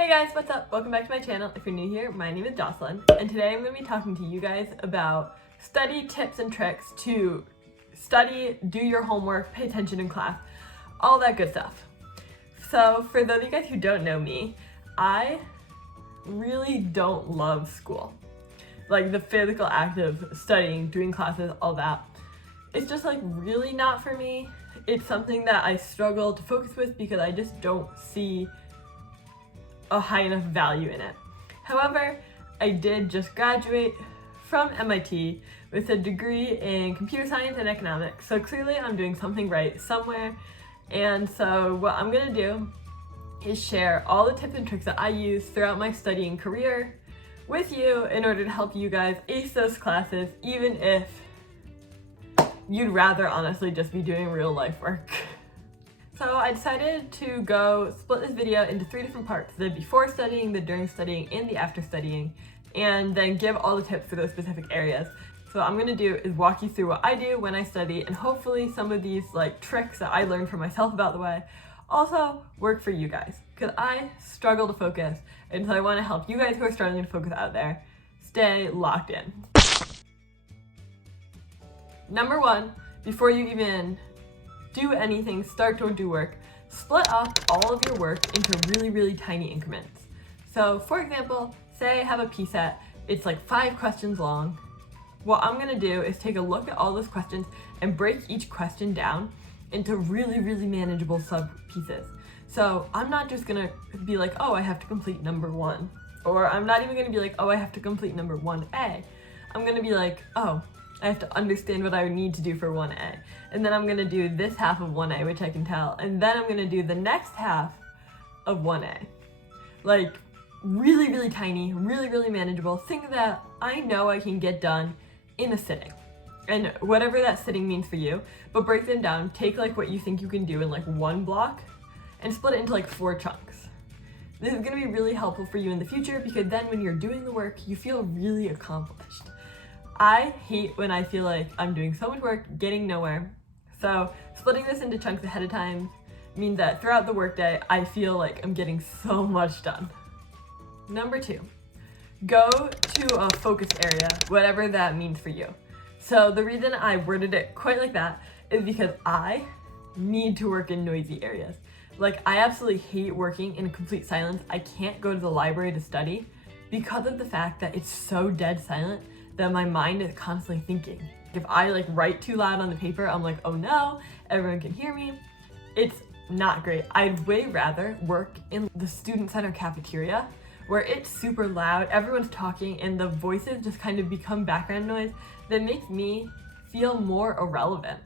Hey guys, what's up? Welcome back to my channel. If you're new here, my name is Jocelyn, and today I'm going to be talking to you guys about study tips and tricks to study, do your homework, pay attention in class, all that good stuff. So for those of you guys who don't know me, I really don't love school. Like the physical act of studying, doing classes, all that. It's just like really not for me. It's something that I struggle to focus with because I just don't see a high enough value in it. However, I did just graduate from MIT with a degree in computer science and economics, so clearly I'm doing something right somewhere. And so what I'm gonna do is share all the tips and tricks that I use throughout my studying career with you in order to help you guys ace those classes, even if you'd rather honestly just be doing real life work. So I decided to split this video into 3 different parts: the before studying, the during studying, and the after studying, and then give all the tips for those specific areas. So what I'm gonna do is walk you through what I do when I study, and hopefully some of these tricks that I learned for myself about the way also work for you guys, because I struggle to focus, and so I want to help you guys who are struggling to focus out there stay locked in. Number 1, before you even do anything, start to do work, split up all of your work into really tiny increments. So for example, say I have a P-set, it's like 5 questions long. What I'm gonna do is take a look at all those questions and break each question down into really manageable sub pieces. So I'm not just gonna be like, oh, I have to complete number 1, or I'm not even gonna be like, oh, I have to complete number 1A. I'm gonna be like, oh, I have to understand what I would need to do for 1A. And then I'm gonna do this half of 1A, which I can tell. And then I'm gonna do the next half of 1A. Like really tiny, really manageable, things that I know I can get done in a sitting. And whatever that sitting means for you, but break them down, take what you think you can do in 1 block and split it into 4 chunks. This is gonna be really helpful for you in the future because then when you're doing the work, you feel really accomplished. I hate when I feel like I'm doing so much work, getting nowhere. So splitting this into chunks ahead of time means that throughout the workday, I feel like I'm getting so much done. Number 2, go to a focus area, whatever that means for you. So the reason I worded it quite like that is because I need to work in noisy areas. I absolutely hate working in complete silence. I can't go to the library to study because of the fact that it's so dead silent that my mind is constantly thinking. If I write too loud on the paper, I'm like, oh no, everyone can hear me. It's not great. I'd way rather work in the student center cafeteria where it's super loud, everyone's talking, and the voices just kind of become background noise that makes me feel more irrelevant.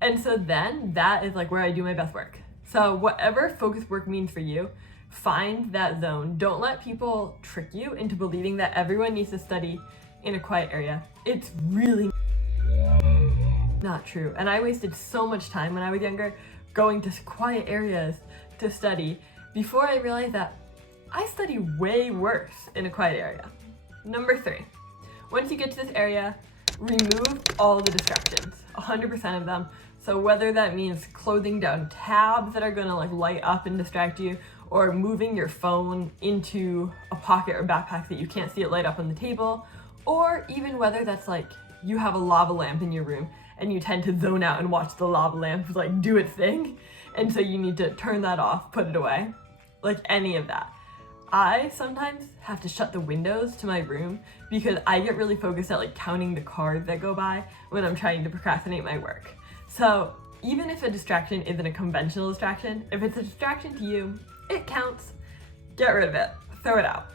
And so then that is where I do my best work. So whatever focus work means for you, find that zone. Don't let people trick you into believing that everyone needs to study in a quiet area. It's really not true. And I wasted so much time when I was younger going to quiet areas to study before I realized that I study way worse in a quiet area. Number 3, once you get to this area, remove all the distractions, 100% of them. So whether that means closing down tabs that are gonna light up and distract you, or moving your phone into a pocket or backpack that you can't see it light up on the table, or even whether that's you have a lava lamp in your room and you tend to zone out and watch the lava lamp do its thing, and so you need to turn that off, put it away, any of that. I sometimes have to shut the windows to my room because I get really focused at counting the cars that go by when I'm trying to procrastinate my work. So even if a distraction isn't a conventional distraction, if it's a distraction to you, it counts. Get rid of it, throw it out.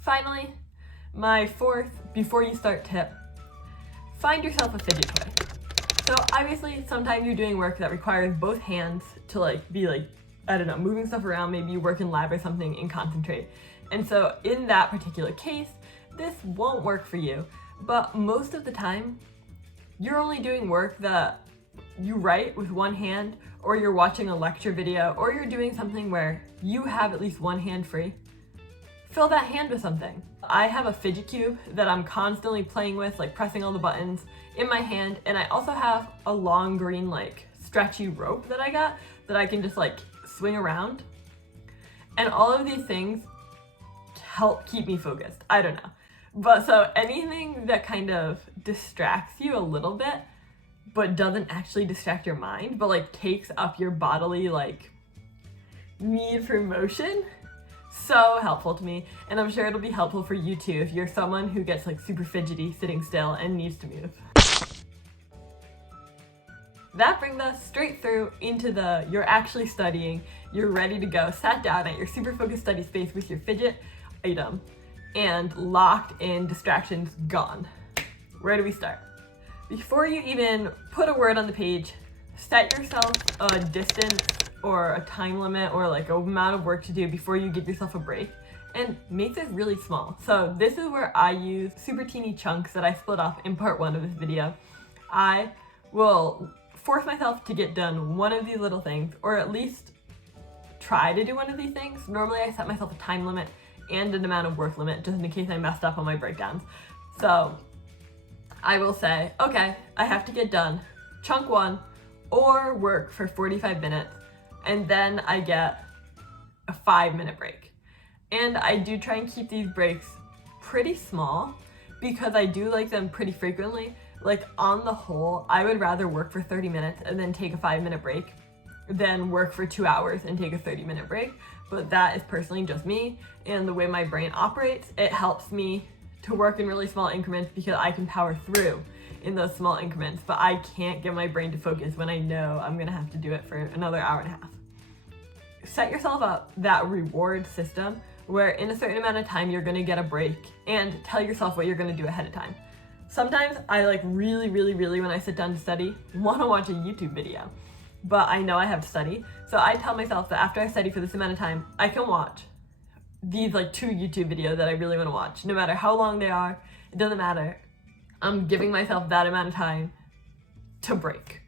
Finally, my 4th before you start tip, find yourself a fidget toy. So obviously sometimes you're doing work that requires both hands to be I don't know, moving stuff around, maybe you work in lab or something and concentrate. And so in that particular case, this won't work for you. But most of the time, you're only doing work that you write with one hand, or you're watching a lecture video, or you're doing something where you have at least one hand free. Fill that hand with something. I have a fidget cube that I'm constantly playing with, pressing all the buttons in my hand, and I also have a long green stretchy rope that I got that I can just swing around. And all of these things help keep me focused. I don't know. But so anything that kind of distracts you a little bit, but doesn't actually distract your mind, but like takes up your bodily like need for motion, so helpful to me. And I'm sure it'll be helpful for you too if you're someone who gets like super fidgety sitting still and needs to move. That brings us straight through into you're actually studying, you're ready to go, sat down at your super focused study space with your fidget item, and locked in, distractions gone. Where do we start? Before you even put a word on the page, set yourself a distance or a time limit or like a amount of work to do before you give yourself a break, and make this really small. So this is where I use super teeny chunks that I split up in part 1 of this video. I will force myself to get done one of these little things, or at least try to do one of these things. Normally I set myself a time limit and an amount of work limit just in case I messed up on my breakdowns. So I will say, okay, I have to get done chunk 1 or work for 45 minutes, and then I get a 5-minute break. And I do try and keep these breaks pretty small because I do like them pretty frequently. Like on the whole, I would rather work for 30 minutes and then take a 5-minute break than work for 2 hours and take a 30-minute break. But that is personally just me and the way my brain operates. It helps me to work in really small increments because I can power through in those small increments, but I can't get my brain to focus when I know I'm gonna have to do it for another hour and a half. Set yourself up that reward system where in a certain amount of time you're gonna get a break, and tell yourself what you're gonna do ahead of time. Sometimes I like really when I sit down to study, wanna watch a YouTube video, but I know I have to study. So I tell myself that after I study for this amount of time, I can watch these like 2 YouTube videos that I really wanna watch. No matter how long they are, it doesn't matter. I'm giving myself that amount of time to break.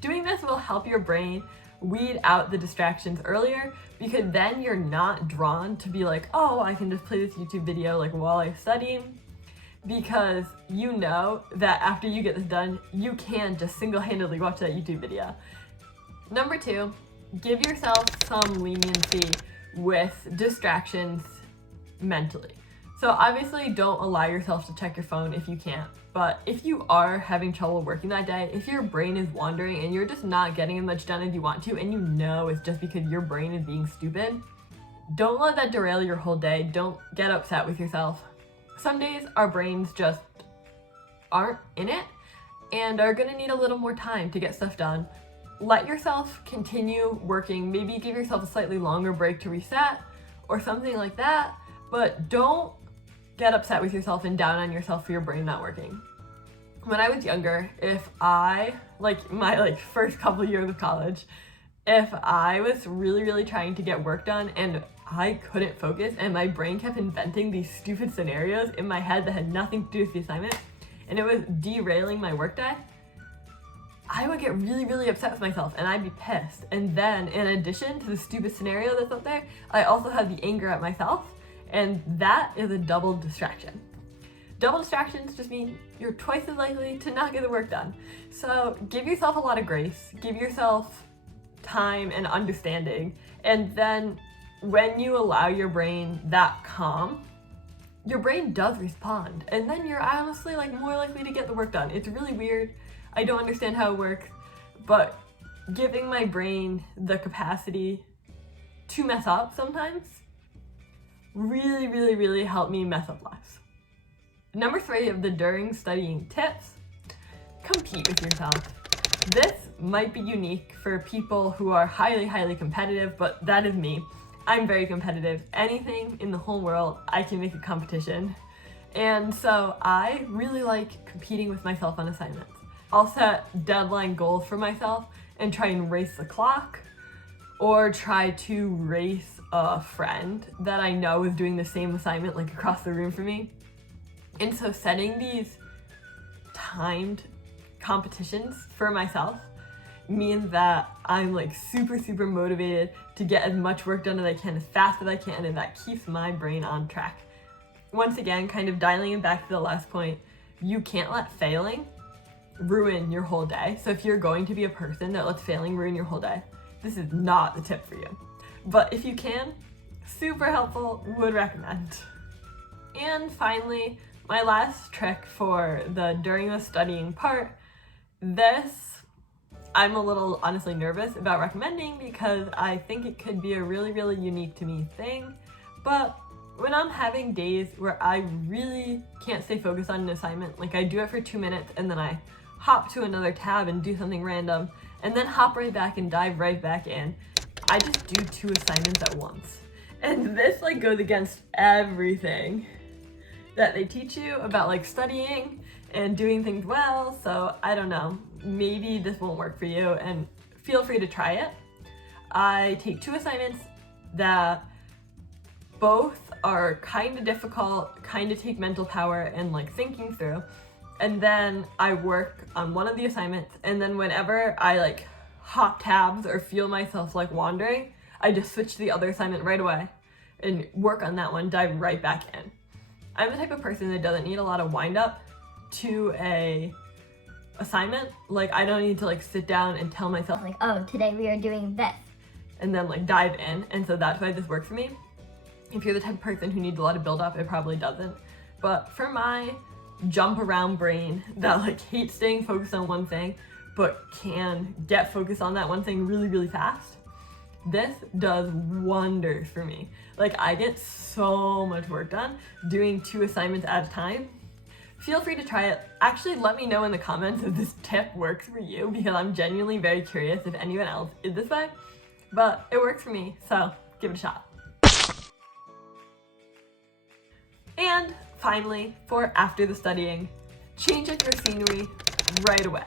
Doing this will help your brain weed out the distractions earlier, because then you're not drawn to be like, oh, I can just play this YouTube video like while I study, because you know that after you get this done, you can just single-handedly watch that YouTube video. Number 2, give yourself some leniency with distractions mentally. So obviously don't allow yourself to check your phone if you can't, but if you are having trouble working that day, if your brain is wandering and you're just not getting as much done as you want to, and you know it's just because your brain is being stupid, don't let that derail your whole day. Don't get upset with yourself. Some days our brains just aren't in it and are gonna need a little more time to get stuff done. Let yourself continue working, maybe give yourself a slightly longer break to reset or something like that, but don't get upset with yourself and down on yourself for your brain not working. When I was younger, if I, like my first couple years of college, if I was really trying to get work done and I couldn't focus and my brain kept inventing these stupid scenarios in my head that had nothing to do with the assignment, and it was derailing my workday, I would get really upset with myself and I'd be pissed. And then in addition to the stupid scenario that's up there, I also had the anger at myself, and that is a double distraction. Double distractions just mean you're twice as likely to not get the work done. So give yourself a lot of grace, give yourself time and understanding, and then when you allow your brain that calm, your brain does respond, and then you're honestly more likely to get the work done. It's really weird. I don't understand how it works, but giving my brain the capacity to mess up sometimes really helped me mess up less. Number 3 of the during studying tips: compete with yourself. This might be unique for people who are highly competitive, but that is me. I'm very competitive. Anything in the whole world, I can make a competition. And so I really like competing with myself on assignments. I'll set deadline goals for myself and try and race the clock, or try to race a friend that I know is doing the same assignment across the room from me. And so setting these timed competitions for myself means that I'm super motivated to get as much work done as I can, as fast as I can, and that keeps my brain on track. Once again, kind of dialing it back to the last point, you can't let failing ruin your whole day. So if you're going to be a person that lets failing ruin your whole day, this is not the tip for you. But if you can, Super helpful, would recommend. And finally, my last trick for the during the studying part, this I'm a little honestly nervous about recommending because I think it could be a really, really unique to me thing. But when I'm having days where I really can't stay focused on an assignment, like I do it for 2 minutes and then I hop to another tab and do something random and then hop right back and dive right back in, I just do 2 assignments at once. And this like goes against everything that they teach you about like studying and doing things well. So I don't know, maybe this won't work for you and feel free to try it. I take 2 assignments that both are kind of difficult, kind of take mental power and like thinking through. And then I work on one of the assignments, and then whenever I like hop tabs or feel myself like wandering, I just switch to the other assignment right away and work on that one, dive right back in. I'm the type of person that doesn't need a lot of wind up to a assignment. Like I don't need to like sit down and tell myself like, oh, today we are doing this, and then like dive in. And so that's why this works for me. If you're the type of person who needs a lot of build up, it probably doesn't. But for my jump around brain that like hates staying focused on one thing, but can get focused on that one thing really, really fast, this does wonders for me. Like I get so much work done doing 2 assignments at a time. Feel free to try it. Actually, let me know in the comments if this tip works for you, because I'm genuinely very curious if anyone else is this way, but it works for me, so give it a shot. And finally, for after the studying, change up your scenery right away.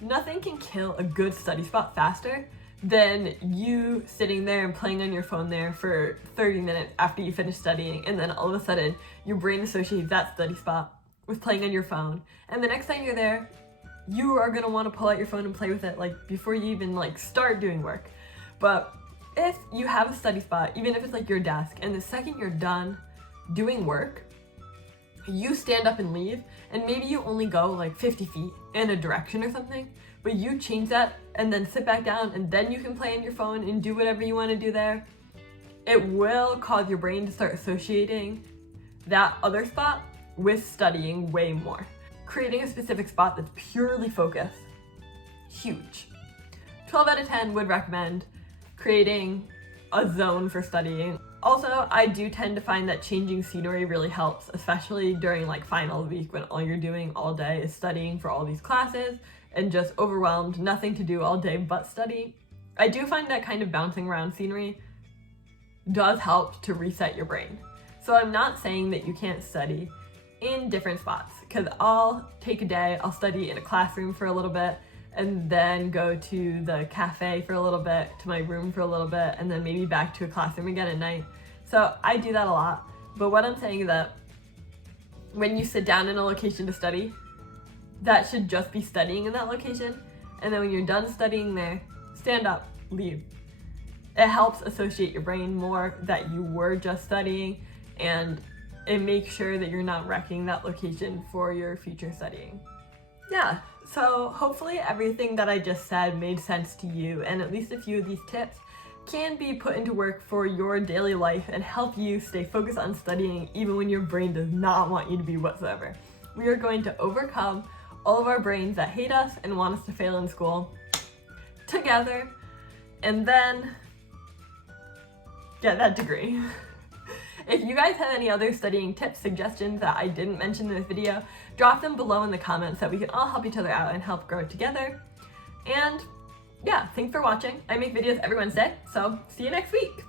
Nothing can kill a good study spot faster than you sitting there and playing on your phone there for 30 minutes after you finish studying, and then all of a sudden your brain associates that study spot with playing on your phone, and the next time you're there, you are gonna want to pull out your phone and play with it like before you even like start doing work. But if you have a study spot, even if it's like your desk, and the second you're done doing work, you stand up and leave, and maybe you only go like 50 feet in a direction or something, but you change that and then sit back down, and then you can play on your phone and do whatever you want to do there. It will cause your brain to start associating that other spot with studying way more. Creating a specific spot that's purely focused, huge. 12 out of 10 would recommend creating a zone for studying. Also, I do tend to find that changing scenery really helps, especially during like final week when all you're doing all day is studying for all these classes and just overwhelmed, nothing to do all day but study. I do find that kind of bouncing around scenery does help to reset your brain. So I'm not saying that you can't study in different spots, because I'll take a day, I'll study in a classroom for a little bit, and then go to the cafe for a little bit, to my room for a little bit, and then maybe back to a classroom again at night. So I do that a lot. But what I'm saying is that when you sit down in a location to study, that should just be studying in that location. And then when you're done studying there, stand up, leave. It helps associate your brain more that you were just studying, and it makes sure that you're not wrecking that location for your future studying. Yeah, so hopefully everything that I just said made sense to you, and at least a few of these tips can be put into work for your daily life and help you stay focused on studying even when your brain does not want you to be whatsoever. We are going to overcome all of our brains that hate us and want us to fail in school together, and then get that degree. If you guys have any other studying tips, suggestions that I didn't mention in this video, drop them below in the comments so that we can all help each other out and help grow it together. And yeah, thanks for watching. I make videos every Wednesday, so see you next week.